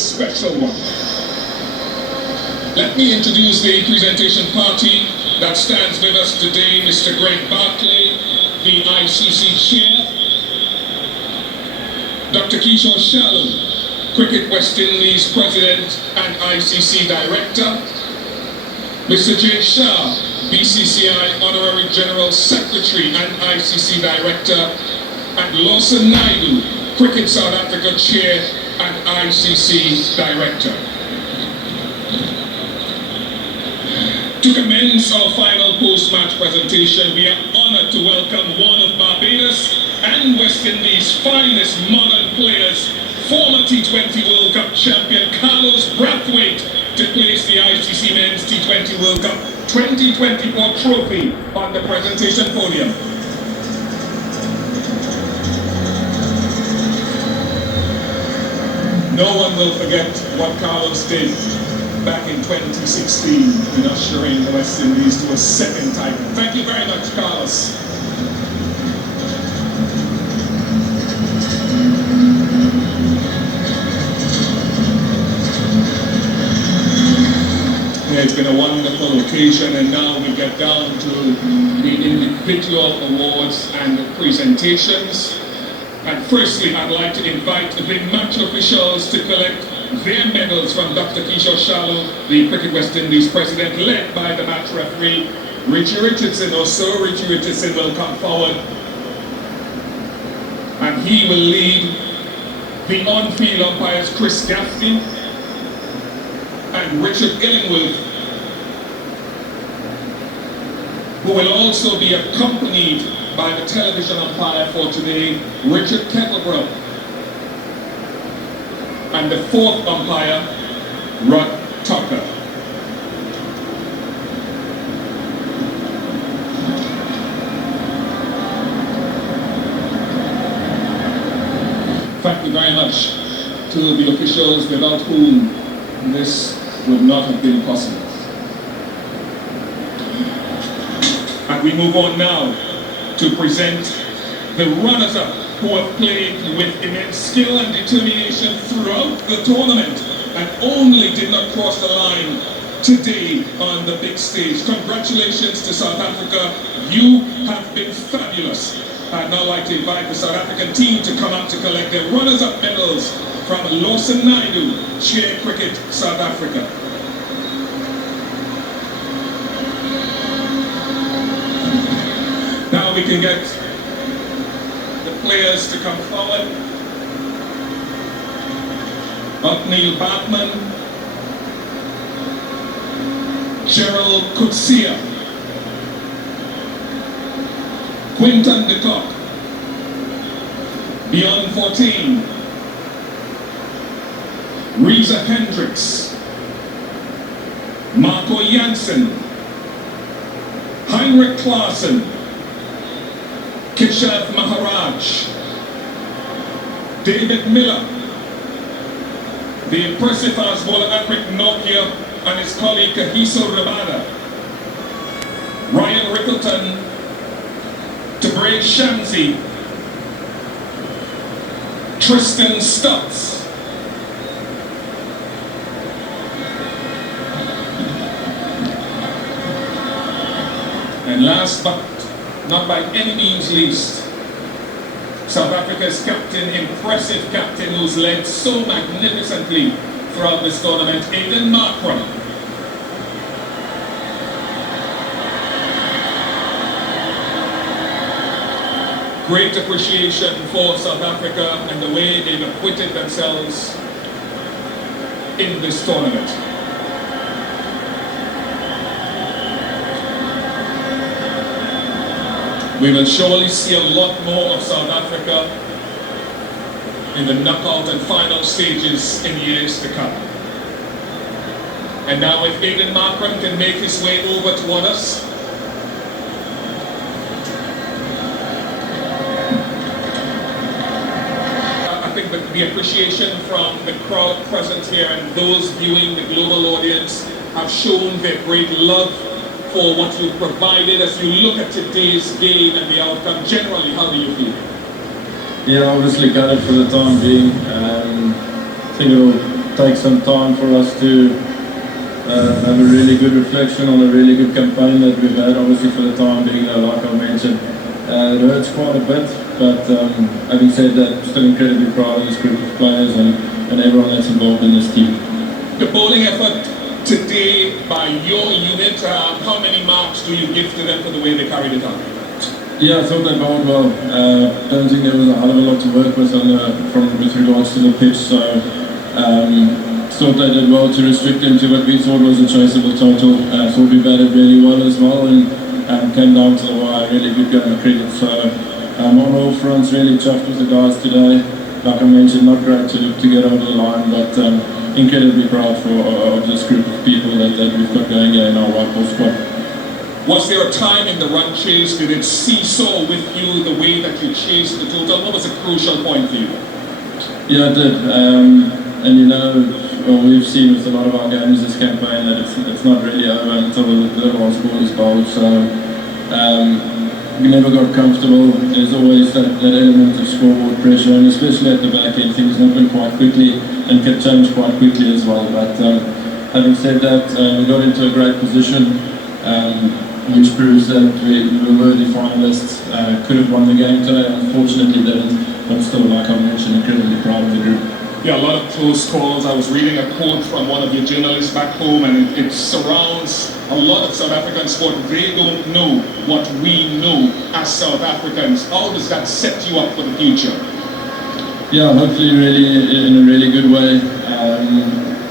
special one. Let me introduce the presentation party that stands with us today. Mr. Greg Barclay, the ICC Chair. Dr. Kishore Shalom, Cricket West Indies President and ICC Director. Mr. Jay Shah, BCCI Honorary General Secretary and ICC Director. And Lawson Naidu, Cricket South Africa Chair and ICC Director. To commence our final post-match presentation, we are honored to welcome one of Barbados and West Indies' finest modern players, former T20 World Cup champion Carlos Brathwaite, to place the ICC Men's T20 World Cup 2024 trophy on the presentation podium. No one will forget what Carlos did back in 2016 in ushering the West Indies to a second title. Thank you very much, Carlos. Yeah, it's been a wonderful occasion, and now we get down to the individual awards and presentations. And firstly, I'd like to invite the match officials to collect their medals from Dr. Kishore Shalom, the Cricket West Indies President, led by the match referee, Richie Richardson, or Sir Richie Richardson will come forward. And he will lead the on-field umpires, Chris Gaffney and Richard Illingworth, who will also be accompanied by the television umpire for today, Richard Kettlebrough, and the fourth umpire, Rod Tucker. Thank you very much to the officials without whom this would not have been possible. And we move on now to present the runners-up who have played with immense skill and determination throughout the tournament and only did not cross the line today on the big stage. Congratulations to South Africa. You have been fabulous. I'd now like to invite the South African team to come up to collect their runners-up medals from Lawson Naidu, Chair Cricket South Africa. Now we can get the players to come forward. Othniel Batman, Gerald Kutsia, Quinton de Kock, Beyond 14, Reza Hendricks, Marco Janssen, Heinrich Klaassen, Kishav Maharaj, David Miller, the impressive fast bowler Anrik Nokia and his colleague Kahiso Rabada, Ryan Rickleton, Tabré Shamsi, Tristan Stutz, and last but not by any means least, South Africa's captain, impressive captain who's led so magnificently throughout this tournament, Aiden Markram. Great appreciation for South Africa and the way they've acquitted themselves in this tournament. We will surely see a lot more of South Africa in the knockout and final stages in years to come. And now if Aiden Markram can make his way over toward us. I think that the appreciation from the crowd present here and those viewing the global audience have shown their great love for what you provided. As you look at today's game and the outcome, generally, how do you feel? Yeah, obviously gutted for the time being. I think it'll take some time for us to have a really good reflection on a really good campaign that we've had. Obviously for the time being, like I mentioned, it hurts quite a bit, but having said that, still incredibly proud of this group of players and everyone that's involved in this team. The bowling effort today by your unit, how many marks do you give to them for the way they carried it out? Yeah, I thought they bowled well. Don't think there was a hell of a lot to work with with regards to the pitch, so thought they did well to restrict them to what we thought was a chaseable total. Thought we batted really well as well and came down to the wire. Really good game of cricket. So on all fronts, really chuffed with the guys today. Like I mentioned, not great to get over the line, but incredibly proud of this group of people that we've got going here in our white ball squad. Was there a time in the run chase, did it seesaw with you the way that you chased the total? What was a crucial point for you? Yeah, it did. And you know, well, we've seen with a lot of our games this campaign that it's not really over until the last ball is bowled. So we never got comfortable. There's always that element of scoreboard pressure, and especially at the back end, things happen quite quickly and can change quite quickly as well. But having said that, we got into a great position, which proves that we were worthy finalists. Could have won the game today, unfortunately didn't. But still, like I mentioned, incredibly proud of the group. Yeah, a lot of close calls. I was reading a quote from one of your journalists back home, and it surrounds a lot of South African sport. They don't know what we know as South Africans. How does that set you up for the future? Yeah, hopefully really in a really good way.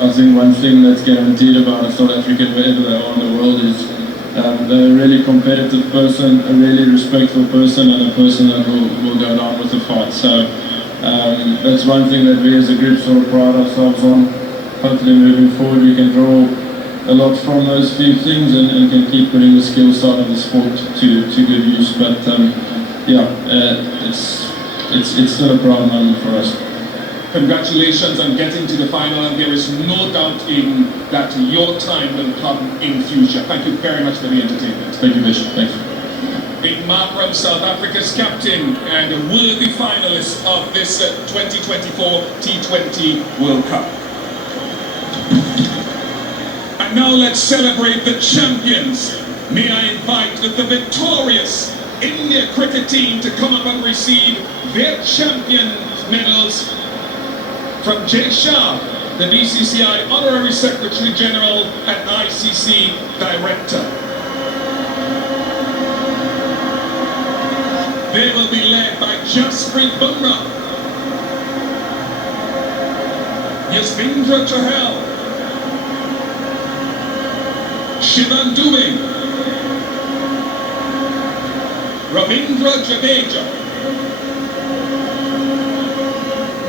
I think one thing that's guaranteed about a South African, wherever they are in the world, is they're a really competitive person, a really respectful person, and a person that will go down with the fight. So that's one thing that we as a group sort of pride ourselves on. Hopefully moving forward we can draw a lot from those few things and can keep putting the skill side of the sport to good use. But yeah, it's still a proud moment for us. Congratulations on getting to the final, and there is no doubt in that your time will come in future. Thank you very much for the entertainment. Thank you, Bishop. Thanks. Aiden Markram, South Africa's captain and a worthy finalist of this 2024 T20 World Cup. And now let's celebrate the champions. May I invite the victorious India cricket team to come up and receive their champion medals from Jay Shah, the BCCI Honorary Secretary General and ICC Director. They will be led by Jasprit Bumrah, Yasvindra Chahal, Shivan Dubey, Ravindra Jadeja,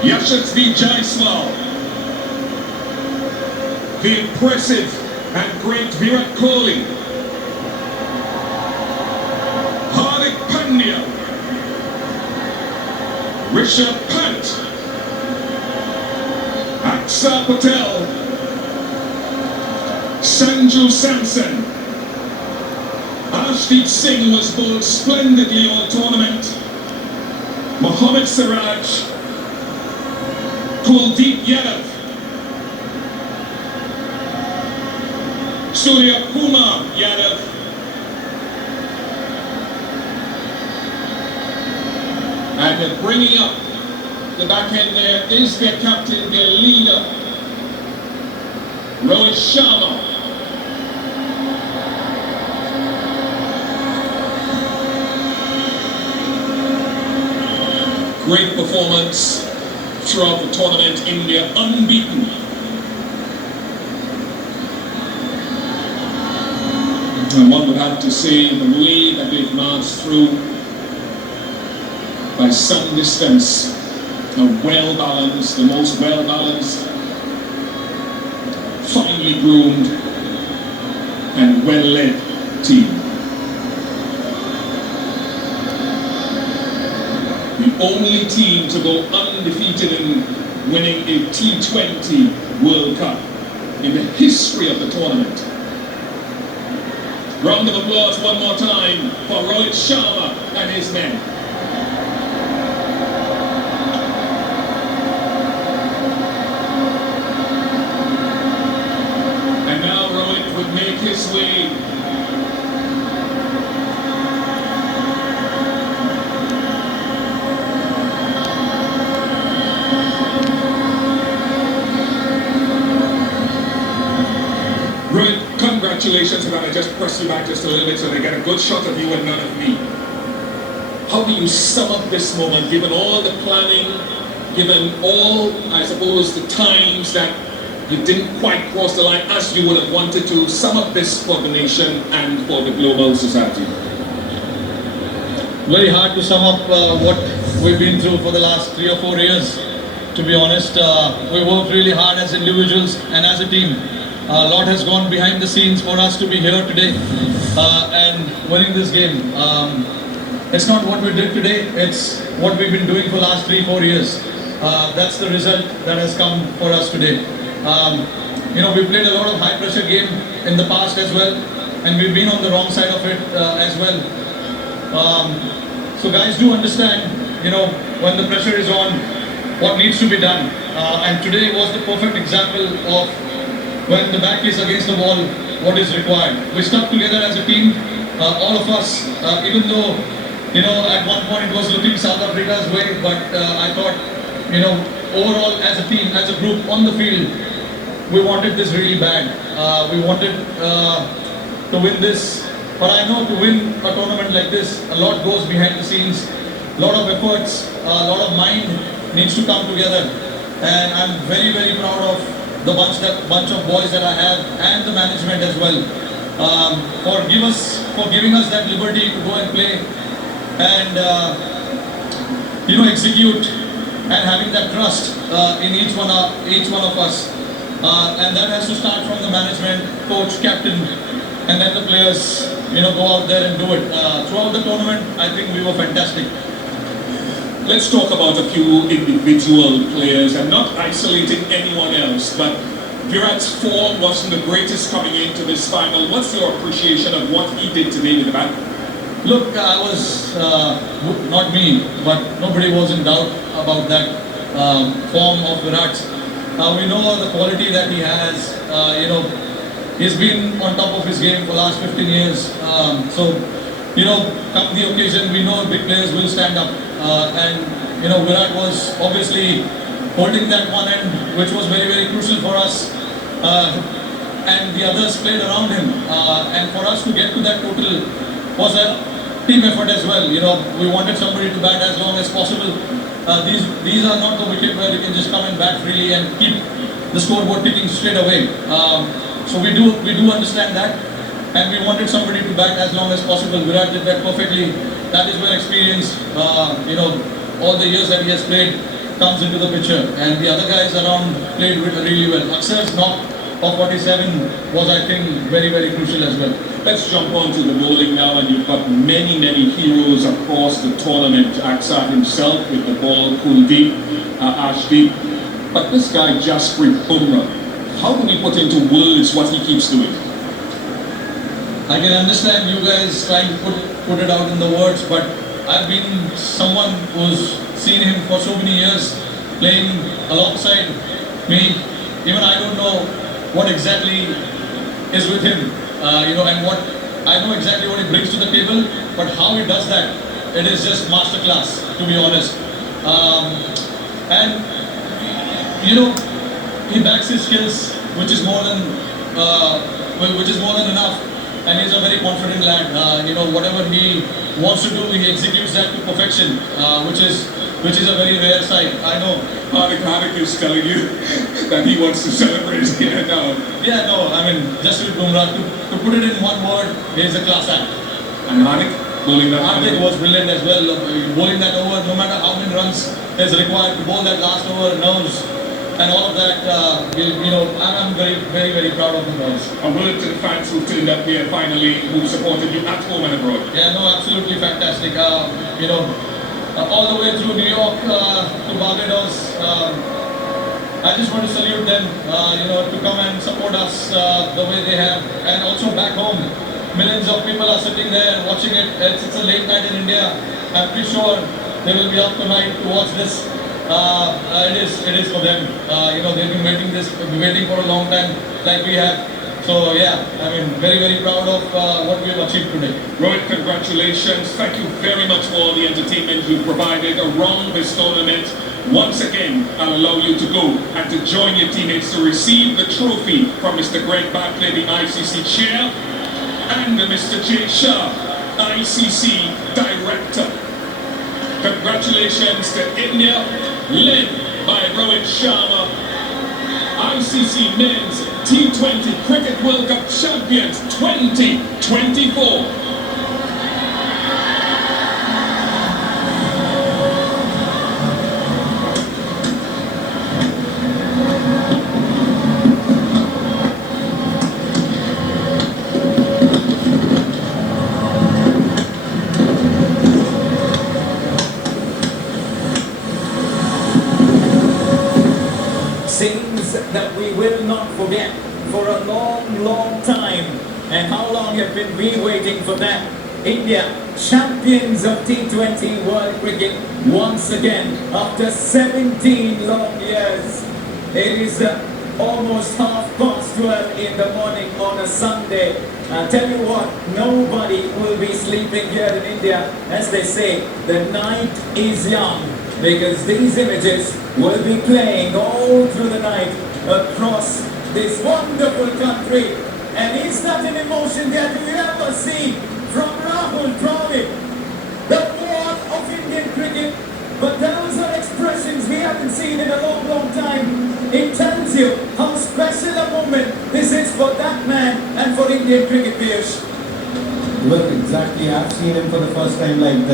Yashasvi Jaiswal, the impressive and great Virat Kohli, Hardik Pandya, Rishabh Pant, Akshar Patel, Sanju Samson. Arshdeep Singh was bowled splendidly all tournament. Mohammad Siraj, Kuldeep Yadav, Surya Kumar Yadav, and bringing up the back end there is their captain, their leader, Rohit Sharma. Great performance throughout the tournament, India unbeaten. And one would have to say the way that they've marched through, by some distance, a well-balanced, the most well-balanced, finely groomed and well-led team. The only team to go undefeated in winning a T20 World Cup in the history of the tournament. Round of applause one more time for Rohit Sharma and his men. his way. Rohit, congratulations. I'm going to just press you back just a little bit so they get a good shot of you and none of me. How do you sum up this moment, given all the planning, given all, I suppose, the times that you didn't quite cross the line as you would have wanted to? Sum up this for the nation and for the global society. Very hard to sum up what we've been through for the last 3 or 4 years. To be honest, we worked really hard as individuals and as a team. A lot has gone behind the scenes for us to be here today and winning this game. It's not what we did today, it's what we've been doing for the last 3-4 years. That's the result that has come for us today. We played a lot of high pressure game in the past as well, and we've been on the wrong side of it as well. So guys do understand, when the pressure is on, what needs to be done. And today was the perfect example of when the back is against the wall, what is required. We stuck together as a team, all of us, even though, at one point it was looking South Africa's way, but I thought, overall as a team, as a group on the field, we wanted this really bad. We wanted to win this, but I know to win a tournament like this, a lot goes behind the scenes, a lot of efforts, a lot of mind needs to come together, and I'm very, very proud of the bunch of boys that I have and the management as well for giving us that liberty to go and play and execute and having that trust in each one of us, and that has to start from the management, coach, captain, and then the players go out there and do it. Throughout the tournament, I think we were fantastic. Let's talk about a few individual players and not isolating anyone else, but Virat's form wasn't the greatest coming into this final. What's your appreciation of what he did today with the bat? Look, I was, not me, but nobody was in doubt about that form of Virat's. We know the quality that he has. He's been on top of his game for the last 15 years. Come the occasion, we know big players will stand up. Virat was obviously holding that one end, which was very, very crucial for us. And the others played around him. And for us to get to that total was a team effort as well. We wanted somebody to bat as long as possible. These are not the wicket where you can just come and bat freely and keep the scoreboard ticking straight away. So we do understand that, and we wanted somebody to bat as long as possible. Virat did that perfectly. That is where experience, all the years that he has played comes into the picture, and the other guys around played really well. Aksar's knock of 47 was, I think, very, very crucial as well. Let's jump on to the bowling now, and you've got many, many heroes across the tournament. Aksar himself with the ball, Kuldeep, Ashdeep, but this guy Jasprit Bumrah, how do we put into words what he keeps doing? I can understand you guys trying to put it out in the words, but I've been someone who's seen him for so many years playing alongside me. Even I don't know what exactly is with him, and what I know exactly what he brings to the table, but how he does that, it is just masterclass, to be honest. He backs his skills, which is more than enough. And he's a very confident lad. Whatever he wants to do, he executes that to perfection, which is a very rare sight. I know. Hardik is telling you that he wants to celebrate here now. Yeah, no, just with Bumrah, to put it in one word, he's a class act. And Hardik, bowling that. Hardik was brilliant as well. Bowling that over, no matter how many runs is required to bowl that last over, nerves, and all of that, I'm very, very, very proud of the boys. A word to the fans who turned up here finally, who supported you at home and abroad. Yeah, no, absolutely fantastic. All the way through New York to Barbados, I just want to salute them, to come and support us the way they have. And also back home, millions of people are sitting there watching it. It's a late night in India. I'm pretty sure they will be up tonight to watch this. It is for them. They've been waiting for a long time, like we have. So yeah, I mean, very, very proud of what we have achieved today. Rohit, congratulations. Thank you very much for all the entertainment you provided around this tournament. Once again, I'll allow you to go and to join your teammates to receive the trophy from Mr. Greg Barclay, the ICC chair, and Mr. Jay Shah, ICC director. Congratulations to India, led by Rohit Sharma, ICC Men's T20 Cricket World Cup champions 2024. Scenes that we will not forget for a long, long time. And how long have been we waiting for that? India, champions of T20 World Cricket once again after 17 long years. It is almost 12:30 in the morning on a Sunday. I tell you what, nobody will be sleeping here in India. As they say, the night is young, because these images will be playing all through the night across this wonderful country. And is that an emotion that you ever see from Rahul Dravid, the wall of Indian cricket? But those are expressions we haven't seen in a long, long time. It tells you how special a moment this is for that man and for Indian cricket, Piyush. Look, exactly. I've seen him for the first time like this.